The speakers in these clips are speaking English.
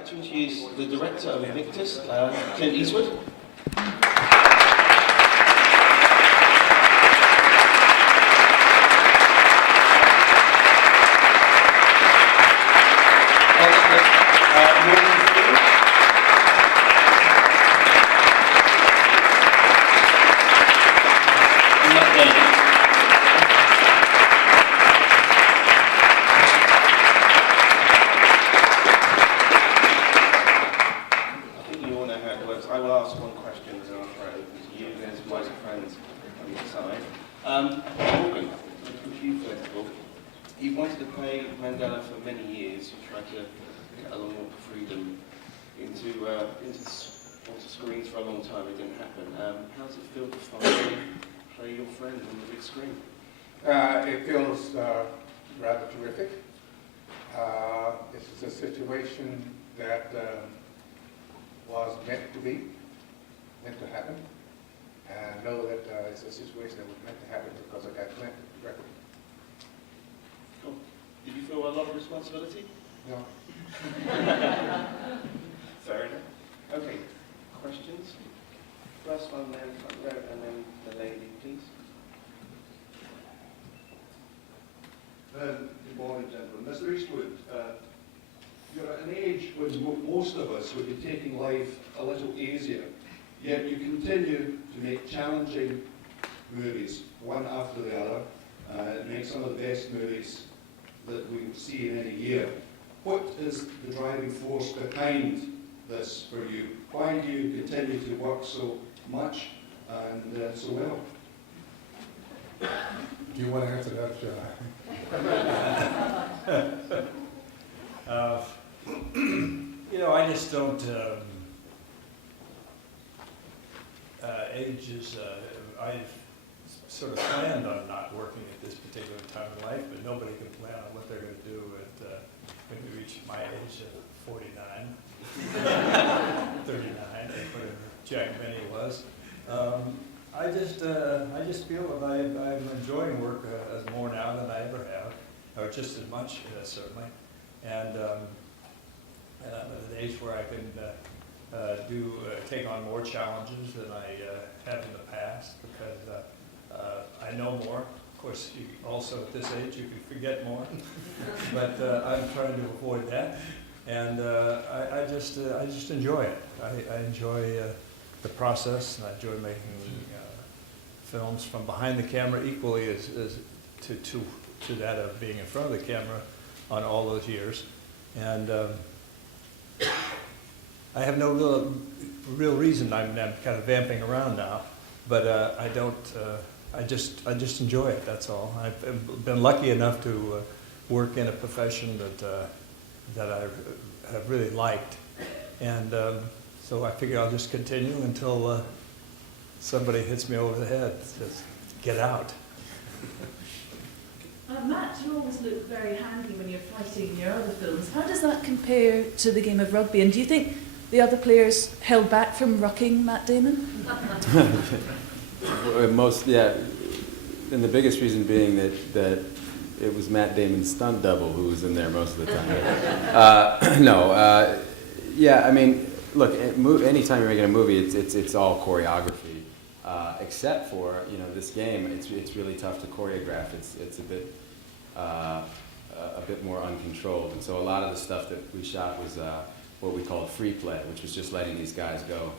like to introduce the director of Invictus, Clint Eastwood. Morgan Freeman. And Damon. I will ask one question and then I'll throw it open to you. There's my friends on the side. Morgan, with you first of all. You've wanted to play Mandela for many years. You've tried to get a lot more freedom into screens for a long time. It didn't happen. How does it feel to finally play your friend on the big screen? It feels rather terrific. This is a situation that was meant to be, meant to happen, and I know that it's a situation that was meant to happen because I got Clint directly. Cool. Did you feel a lot of responsibility? No. Fair enough. Okay, questions? First one then, front row, and then the lady, please. Good morning, gentlemen. Mr. Eastwood, you're at an age when most of us would be taking life a little easier, yet you continue to make challenging movies, one after the other, and make some of the best movies that we see in any year. What is the driving force behind this for you? Why do you continue to work so much and so well? Do you want to answer that, You know, I just don't, age is, I've sort of planned on not working at this particular time in life, but nobody can plan on what they're going to do at, when you reach my age of 49, 39, whatever Jack Benny was. I just feel that I'm enjoying work more now than I ever have, or just as much, certainly. And I'm at an age where I can take on more challenges than I have in the past, because I know more. Of course, also at this age you can forget more, but I'm trying to avoid that. And I just enjoy it. I enjoy the process, and I enjoy making films from behind the camera equally as to that of being in front of the camera on all those years. And I have no real reason. I'm kind of vamping around now, but I don't. I just enjoy it. That's all. I've been lucky enough to work in a profession that I have really liked, and so I figure I'll just continue until somebody hits me over the head. Says, "Get out." Matt, you always look very handy when you're fighting in your other films. How does that compare to the game of rugby? And do you think the other players held back from rucking Matt Damon? Yeah. And the biggest reason being that it was Matt Damon's stunt double who was in there most of the time. Yeah, I mean, look, anytime you're making a movie, it's all choreography, except for this game. It's really tough to choreograph. It's a bit more uncontrolled, and so a lot of the stuff that we shot was what we called free play, which was just letting these guys go,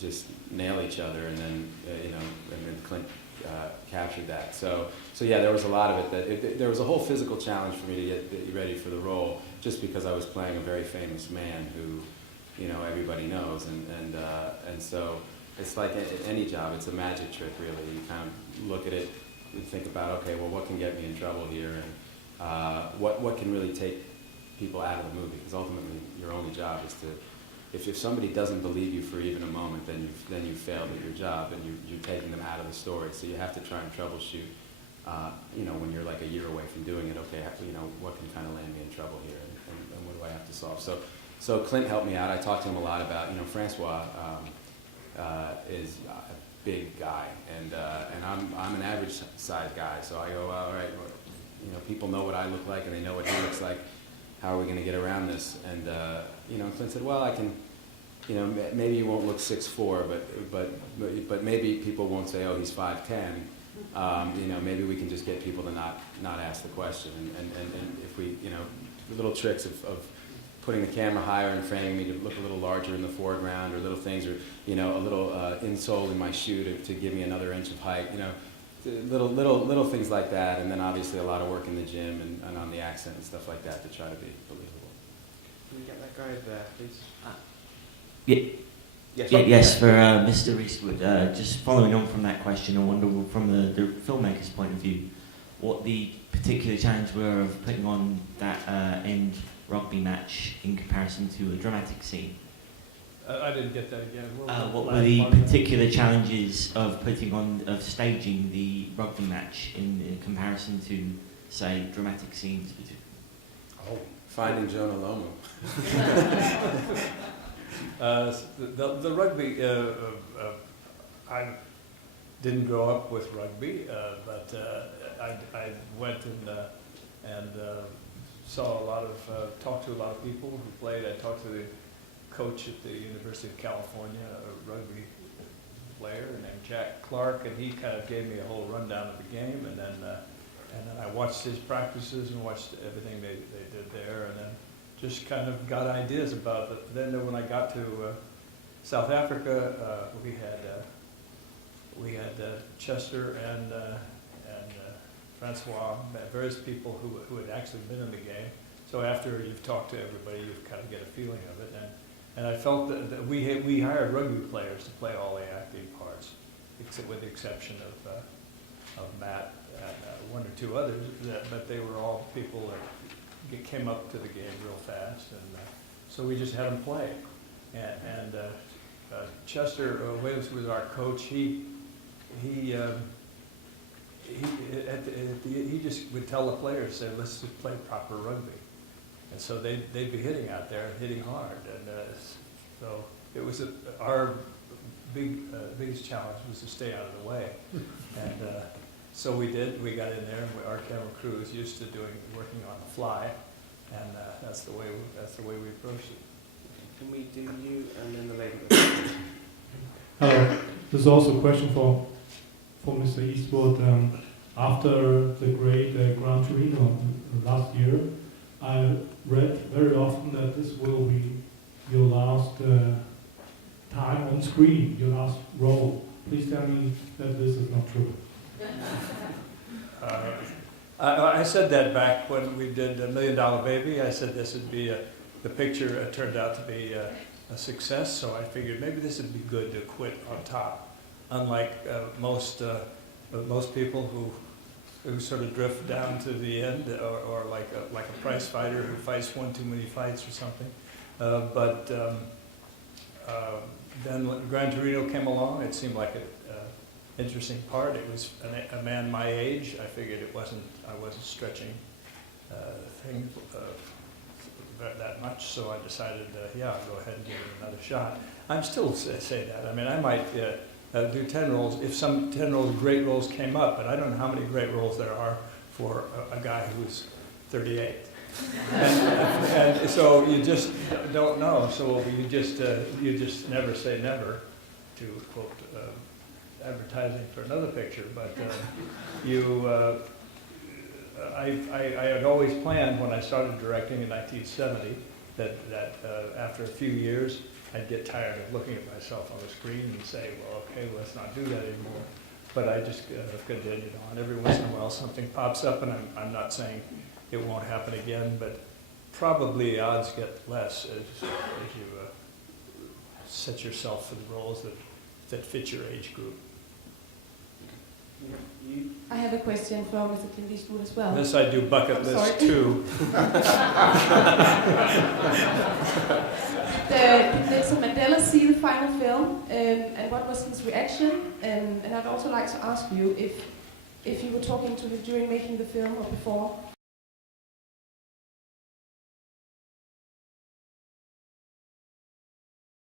just nail each other, and then and then Clint captured that. So yeah, there was a lot of it. There was a whole physical challenge for me to get ready for the role, just because I was playing a very famous man who everybody knows, and so it's like any job. It's a magic trick, really. You kind of look at it and think about, okay, well, what can get me in trouble here, and what can really take people out of the movie? Because ultimately, your only job is to, if somebody doesn't believe you for even a moment, then you've failed at your job, and you're taking them out of the story. So you have to try and troubleshoot. When you're like a year away from doing it, okay, what can kind of land me in trouble here, and what do I have to solve? So Clint helped me out. I talked to him a lot about, Francois is a big guy, and I'm an average size guy. So I go, all right, people know what I look like, and they know what he looks like. how are we going to get around this? And you know, Clint said, well, I can, you know, maybe you won't look 6'4", but maybe people won't say, oh, he's 5'10". You know, maybe we can just get people to not ask the question. And if we, you know, little tricks of putting the camera higher and framing me to look a little larger in the foreground, or little things, or, you know, a little insole in my shoe to give me another inch of height, you know, little things like that. And then obviously a lot of work in the gym and on the accent and stuff like that to try to be believable. Can we get that guy there, please? Yes, for Mr. Eastwood, just following on from that question, I wonder from the filmmaker's point of view, what the particular challenge were of putting on that end rugby match in comparison to a dramatic scene. I didn't get that again. What were the particular challenges of staging the rugby match in comparison to, say, dramatic scenes? Oh, finding Jonah Lomu. The rugby, I didn't grow up with rugby, but I went and saw a lot of, talked to a lot of people who played. I talked to the coach at the University of California, a rugby player named Jack Clark, and he kind of gave me a whole rundown of the game, and then I watched his practices and watched everything they did there, and then just kind of got ideas about it. Then when I got to South Africa, we had Chester and Francois, various people who had actually been in the game. So after you've talked to everybody, you kind of get a feeling of it. And I felt that we hired rugby players to play all the acting parts, except with the exception of Matt and one or two others. But they were all people that came up to the game real fast, and so we just had them play. And Chester Williams was our coach. He just would tell the players, say, let's just play proper rugby. And so they'd be hitting out there and hitting hard. And so it was our biggest challenge was to stay out of the way. And so we did. We got in there, and our camera crew is used to working on the fly, and that's the way we approached it. Can we do you and then the lady? Hello. There's also a question for Mr. Eastwood. After the great Gran Torino last year, I read very often that this will be your last time on screen, your last role. Please tell me that this is not true. I said that back when we did $1 Million Baby. I said this would be the picture turned out to be a success, so I figured maybe this would be good to quit on top. Unlike most people who sort of drift down to the end, or like a prize fighter who fights one too many fights or something. Then when Gran Torino came along, it seemed like an interesting part. It was a man my age. I figured I wasn't stretching things that much, so I decided, yeah, I'll go ahead and give it another shot. I'm still say that. I mean, I might do 10 roles if some 10 roles, great roles came up, but I don't know how many great roles there are for a guy who's 38. and so you just don't know. So you just never say never, to quote advertising for another picture. But I had always planned when I started directing in 1970 that after a few years I'd get tired of looking at myself on the screen and say, well, okay, let's not do that anymore. But I just continued on. Every once in a while something pops up, and I'm not saying it won't happen again, but probably the odds get less as you set yourself for the roles that fit your age group. I have a question for Mr. Clint Eastwood as well. This I do bucket list too. Did Nelson Mandela see the final film, and what was his reaction? And I'd also like to ask you if you were talking to him during making the film or before,